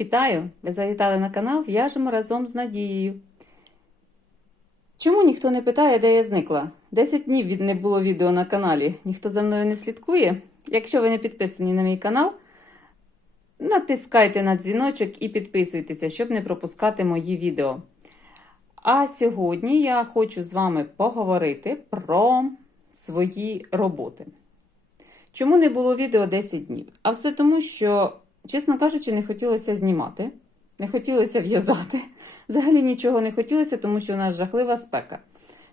Вітаю! Ви завітали на канал В'яжемо разом з Надією. Чому ніхто не питає, де я зникла? 10 днів не було відео на каналі. Ніхто за мною не слідкує. Якщо ви не підписані на мій канал, натискайте на дзвіночок і підписуйтеся, щоб не пропускати мої відео. А сьогодні я хочу з вами поговорити про свої роботи. Чому не було відео 10 днів? А все тому, що, чесно кажучи, не хотілося знімати, не хотілося в'язати. Взагалі нічого не хотілося, тому що у нас жахлива спека.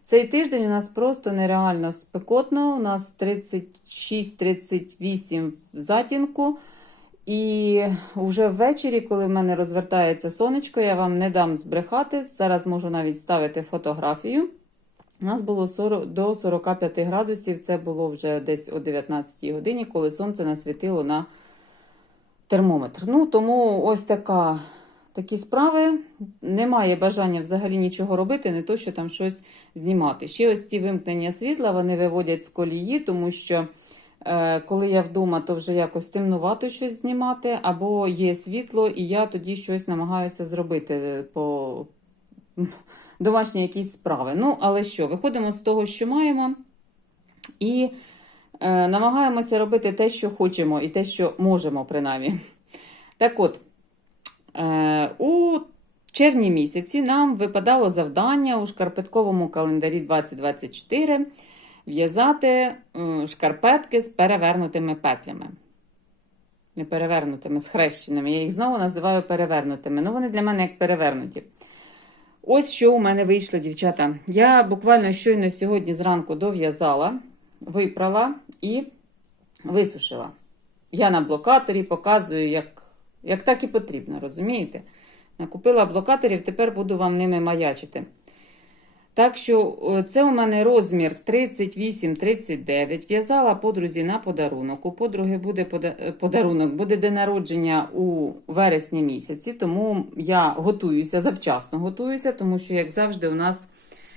Цей тиждень у нас просто нереально спекотно. У нас 36-38 в затінку. І вже ввечері, коли в мене розвертається сонечко, я вам не дам збрехати. Зараз можу навіть ставити фотографію. У нас було 40, до 45 градусів. Це було вже десь о 19 годині, коли сонце насвітило на термометр. Ну, тому ось така, такі справи. Немає бажання взагалі нічого робити, не то, що там щось знімати. Ще ось ці вимкнення світла вони виводять з колії, тому що. е, Коли я вдома, то вже якось темнувато щось знімати, або є світло, і я тоді щось намагаюся зробити по домашні якісь справи. Ну, але що, виходимо з того, що маємо, і намагаємося робити те, що хочемо, і те, що можемо, принаймні. Так от, е, у червні місяці нам випадало завдання у шкарпетковому календарі 2024 в'язати е, шкарпетки з перевернутими петлями. Не перевернутими, схрещеними. Я їх знову називаю перевернутими. Ну, вони для мене як перевернуті. Ось що у мене вийшло, дівчата. Я буквально щойно сьогодні зранку дов'язала, випрала і висушила. Я на блокаторі показую, як, як так і потрібно, розумієте? Накупила блокаторів, тепер буду вам ними маячити. Так що це у мене розмір 38-39. В'язала подрузі на подарунок. У подруги буде пода- подарунок, буде день народження у вересні місяці, тому я готуюся, завчасно готуюся, тому що, як завжди, у нас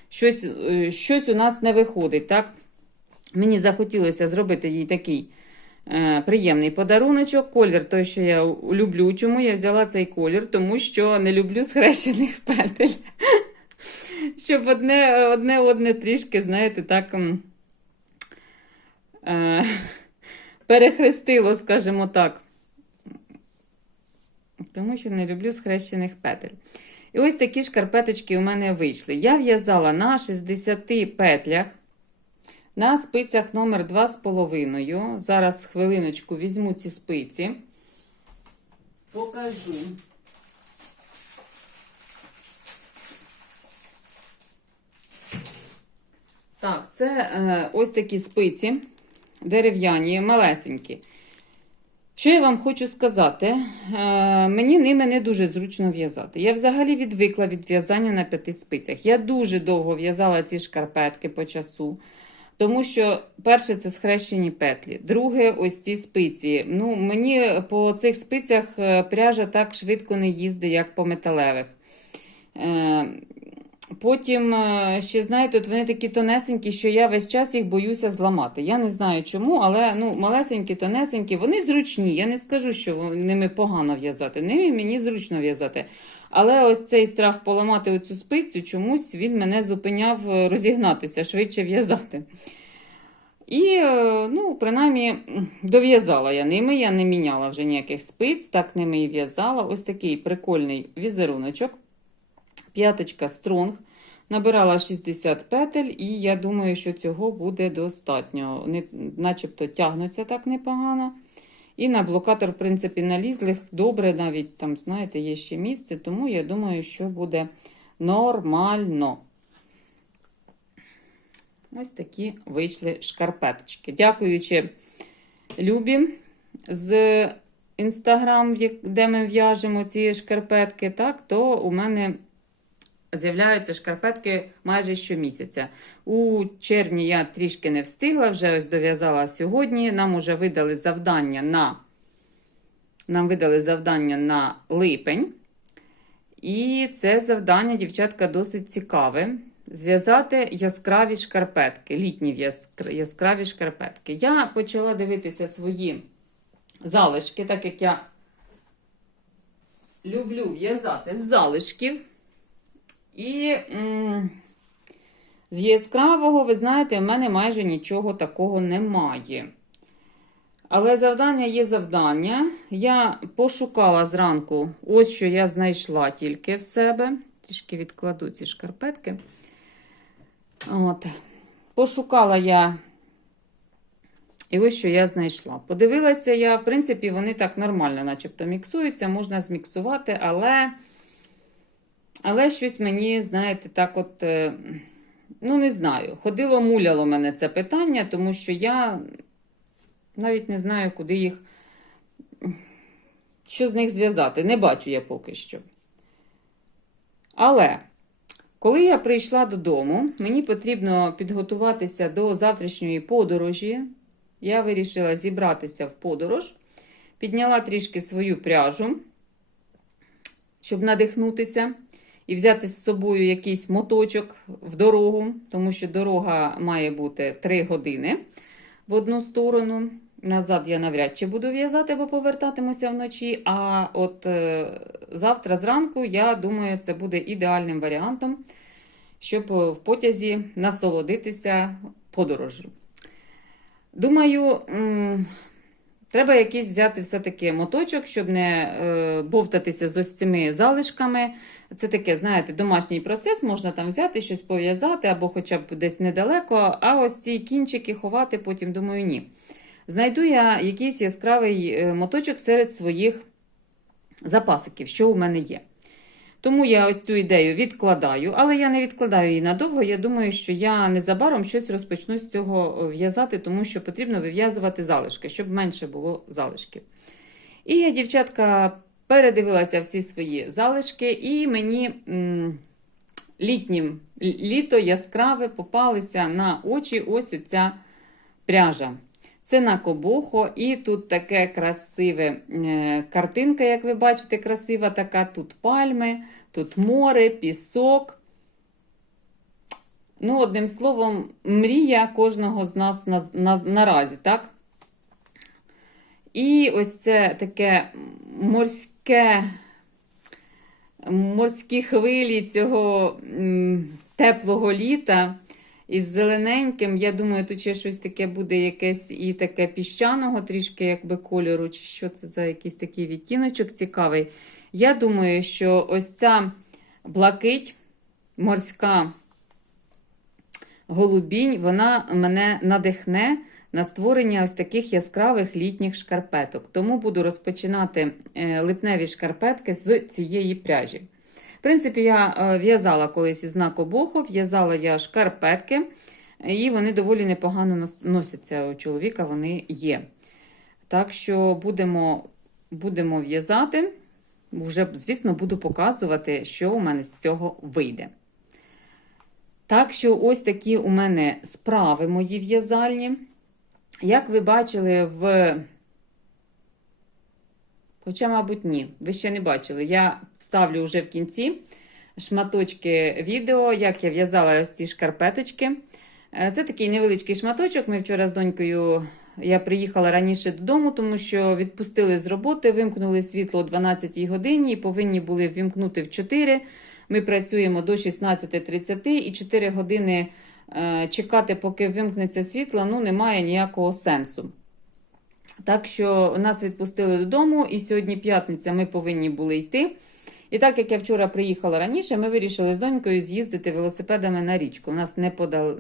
щось, е, щось у нас не виходить. Так? Мені захотілося зробити їй такий е, приємний подаруночок. Колір той, що я люблю. Чому я взяла цей колір? Тому що не люблю схрещених петель щоб одне одне одне трішки, знаєте, так е, перехрестило, скажімо так. Тому що не люблю схрещених петель. І ось такі шкарпеточки у мене вийшли. Я в'язала на 60 петлях. На спицях номер 2,5. Зараз хвилиночку візьму ці спиці. Покажу. Так, це е, ось такі спиці дерев'яні, малесенькі. Що я вам хочу сказати? Е, мені ними не дуже зручно в'язати. Я взагалі відвикла від в'язання на п'яти спицях. Я дуже довго в'язала ці шкарпетки по часу. Тому що, перше, це схрещені петлі. Друге, ось ці спиці. Ну, Мені по цих спицях е, пряжа так швидко не їздить, як по металевих. Потім, е, ще, знаєте, от вони такі тонесенькі, що я весь час їх боюся зламати. Я не знаю чому, але ну, малесенькі, тонесенькі, вони зручні. Я не скажу, що ними погано в'язати. Ними мені зручно в'язати. Але ось цей страх поламати оцю спицю, чомусь він мене зупиняв е, розігнатися, швидше в'язати. І, е, ну, принаймні, дов'язала я ними, я не міняла вже ніяких спиць, так ними і в'язала. Ось такий прикольний візеруночок. П'яточка стронг. Набирала 60 петель, і я думаю, що цього буде достатньо. Вони начебто тягнуться так непогано. І на блокатор, в принципі, налізли добре, навіть там, знаєте, є ще місце, тому я думаю, що буде нормально. Ось такі вийшли шкарпеточки. Дякуючи Любі з інстаграм, де ми в'яжемо ці шкарпетки, так, то у мене з'являються шкарпетки майже щомісяця. У червні я трішки не встигла, вже ось дов'язала сьогодні. Нам уже видали завдання на нам видали завдання на липень. І це завдання, дівчатка, досить цікаве. Зв'язати яскраві шкарпетки, літні яскраві шкарпетки. Я почала дивитися свої залишки, так як я люблю в'язати з залишків. І з яскравого, ви знаєте, в мене майже нічого такого немає. Але завдання є завдання. Я пошукала зранку, ось що я знайшла тільки в себе. Трішки відкладу ці шкарпетки. От. Пошукала я. І ось що я знайшла. Подивилася я, в принципі, вони так нормально, начебто, міксуються, можна зміксувати, але. Але щось мені, знаєте, так от, е, ну, не знаю, ходило, муляло мене це питання, тому що я навіть не знаю, куди їх, що з них зв'язати. Не бачу я поки що. Але, коли я прийшла додому, мені потрібно підготуватися до завтрашньої подорожі. Я вирішила зібратися в подорож, підняла трішки свою пряжу, щоб надихнутися і взяти з собою якийсь моточок в дорогу, тому що дорога має бути 3 години в одну сторону. Назад я навряд чи буду в'язати, бо повертатимуся вночі. А от е, завтра зранку, я думаю, це буде ідеальним варіантом, щоб е, в потязі насолодитися подорожю. Думаю, треба якийсь взяти все-таки моточок, щоб не е, бовтатися з ось цими залишками. Це таке, знаєте, домашній процес, можна там взяти щось пов'язати, або хоча б десь недалеко, а ось ці кінчики ховати, потім думаю, ні. Знайду я якийсь яскравий е, моточок серед своїх запасиків, що у мене є. Тому я ось цю ідею відкладаю, але я не відкладаю її надовго. Я думаю, що я незабаром щось розпочну з цього е, в'язати, тому що потрібно вив'язувати залишки, щоб менше було залишків. І я, дівчатка, передивилася всі свої залишки, і мені м, літнім літо яскраве попалися на очі ось ця пряжа. Це на кобохо, і тут таке красиве е, картинка, як ви бачите, красива така. Тут пальми, тут море, пісок. Ну, одним словом, мрія кожного з нас на, на, наразі, так? І ось це таке морське, морські хвилі цього м, теплого літа. Із зелененьким, я думаю, тут ще щось таке буде якесь і таке піщаного, трішки якби кольору, чи що це за якийсь такий відтіночок цікавий. Я думаю, що ось ця блакить морська голубінь, вона мене надихне на створення ось таких яскравих літніх шкарпеток. Тому буду розпочинати е, липневі шкарпетки з цієї пряжі. В принципі, я е, в'язала колись із знаку Бохов, в'язала я шкарпетки, і вони доволі непогано носяться у чоловіка, вони є. Так що будемо будемо в'язати. Вже, звісно, буду показувати, що у мене з цього вийде. Так що, ось такі у мене справи мої в'язальні. Як ви бачили в. Хоча, мабуть, ні, ви ще не бачили. Я вставлю вже в кінці шматочки відео, як я в'язала ось ці шкарпеточки. Е, це такий невеличкий шматочок. Ми вчора з донькою я приїхала раніше додому, тому що відпустили з роботи, вимкнули світло о 12 годині і повинні були ввімкнути в 4. Ми працюємо до 16.30 і 4 години е, чекати, поки вимкнеться світло, ну, немає ніякого сенсу. Так що нас відпустили додому, і сьогодні п'ятниця ми повинні були йти. І так як я вчора приїхала раніше, ми вирішили з донькою з'їздити велосипедами на річку. У нас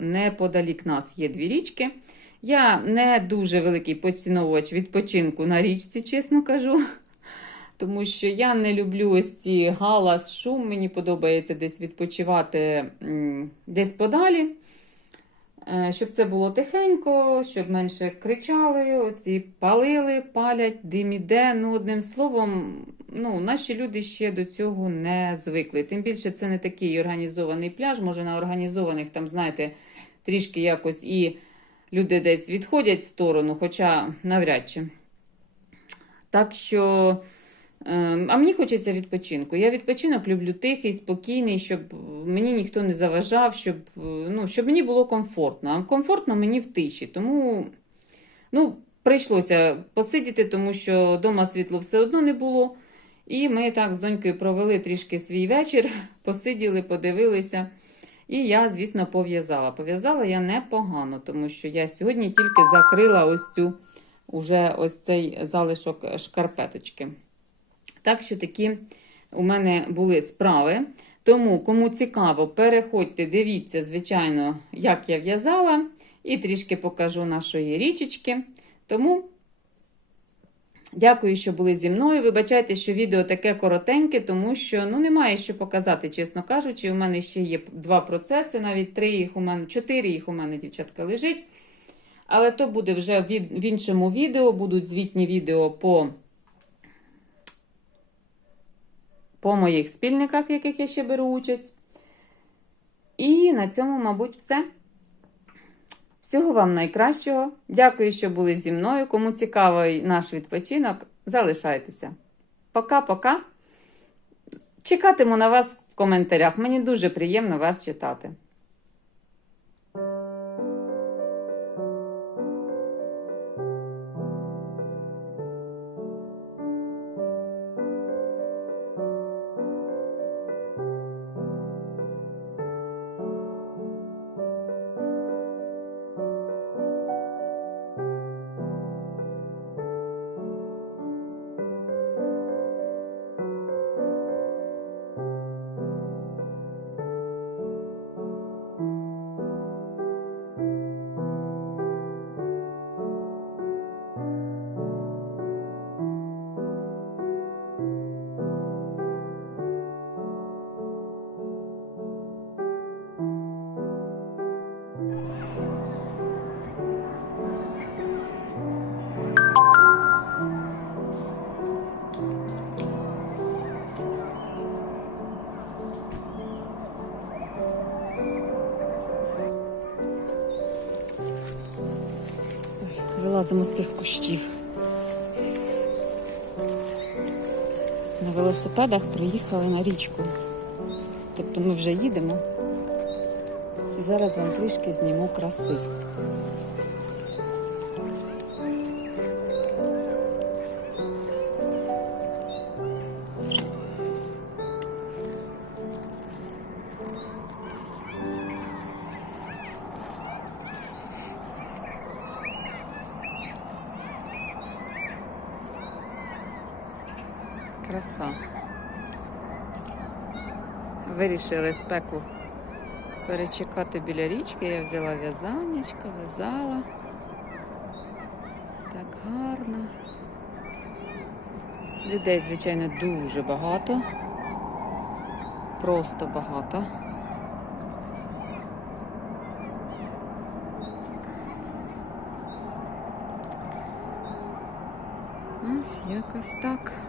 неподалік нас є дві річки. Я не дуже великий поціновувач відпочинку на річці, чесно кажу. Тому що я не люблю ось ці галас, шум. Мені подобається десь відпочивати десь подалі. Е, щоб це було тихенько, щоб менше кричали, оці палили, палять, дим іде. Ну, одним словом, ну, наші люди ще до цього не звикли. Тим більше це не такий організований пляж. Може, на організованих, там, знаєте, трішки якось і люди десь відходять в сторону, хоча навряд чи. Так що. Ем, а мені хочеться відпочинку. Я відпочинок люблю тихий, спокійний, щоб мені ніхто не заважав, щоб ну, щоб мені було комфортно. А комфортно мені в тиші. Тому ну, прийшлося посидіти, тому що вдома світло все одно не було. І ми так з донькою провели трішки свій вечір, посиділи, подивилися. І я, звісно, пов'язала. Пов'язала я непогано, тому що я сьогодні тільки закрила ось цю уже ось цей залишок шкарпеточки. Так що такі у мене були справи. Тому, кому цікаво, переходьте, дивіться, звичайно, як я в'язала, і трішки покажу нашої річечки. Тому дякую, що були зі мною. Вибачайте, що відео таке коротеньке, тому що ну, немає що показати, чесно кажучи. У мене ще є два процеси, навіть три їх у мене, чотири їх у мене, дівчатка, лежить. Але то буде вже в іншому відео, будуть звітні відео по по моїх спільниках, в яких я ще беру участь. І на цьому, мабуть, все. Всього вам найкращого. Дякую, що були зі мною. Кому цікавий наш відпочинок, залишайтеся. Пока-пока. Чекатиму на вас в коментарях. Мені дуже приємно вас читати. Вилазимо з цих кущів. На велосипедах приїхали на річку. Тобто ми вже їдемо. І зараз вам трішки зніму краси. Краса. Вирішили спеку перечекати біля річки. Я взяла в'язанечко, в'язала. Так гарно. Людей, звичайно, дуже багато. Просто багато. Ось якось так.